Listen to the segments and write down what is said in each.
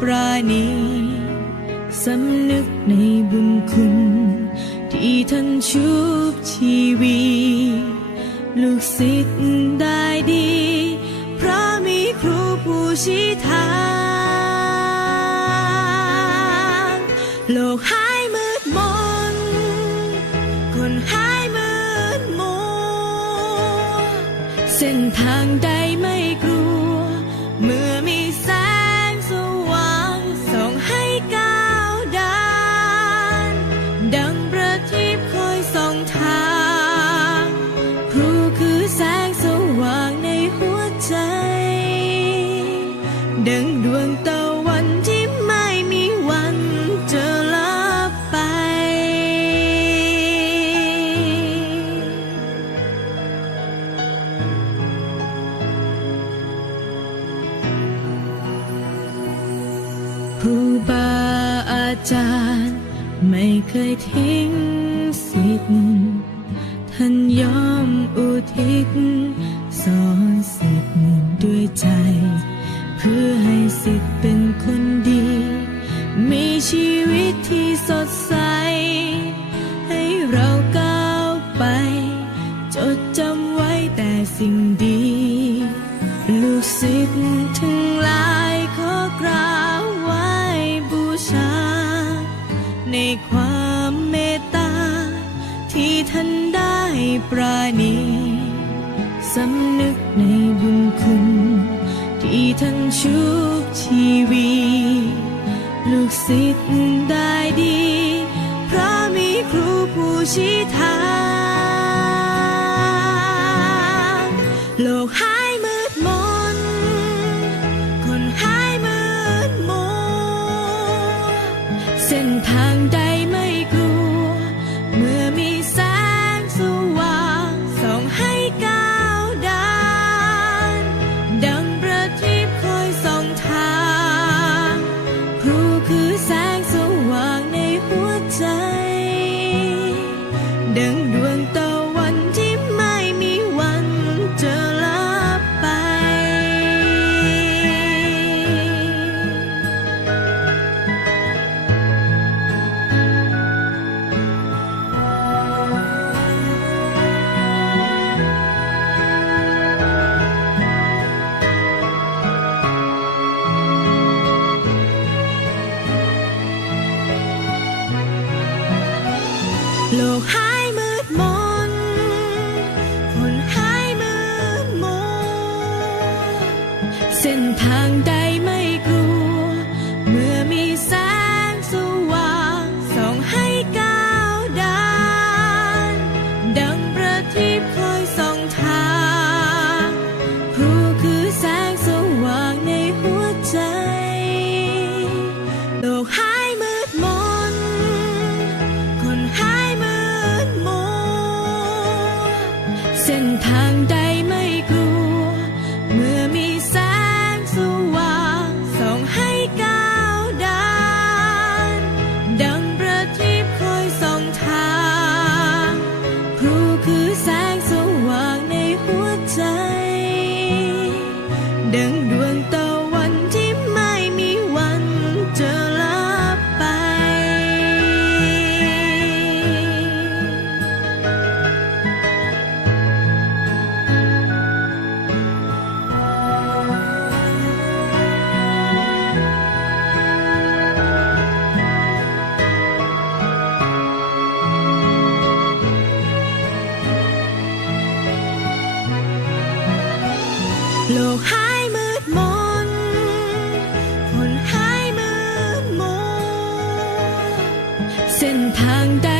ปราณีสำนึกในบุญคุณ ที่ท่านชุบชีวีลูกศิษย์ได้ดีเพราะมีครูผู้ชี้ทาง โลกหายมืดมน คนหายมืดมัวเส้นทางใดไม่กลัวเมื่อ ดังดวงตะวันที่ไม่มีวันจะลับไป ครูบาอาจารย์ ไม่เคยทิ้งสิทธิ์ท่านยอมอุทิศสอนสิทธิ์ด้วยใจ เพื่อให้สิทธิ์เป็นคนดี มีชีวิตที่สดใส ให้เราก้าวไป จดจำไว้แต่สิ่งดี ลูกศิษย์ทั้งหลายขอกราบไหว้บูชา ในความเมตตา ที่ท่านได้ปราณีสำนึกในบุญคุณ ที่ท่านชุบชีวีลูกศิษย์ได้ดี เพราะมีครูผู้ชี้ทาง โลกหา เส้นทางใด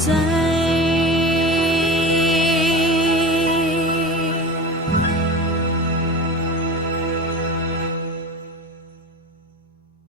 在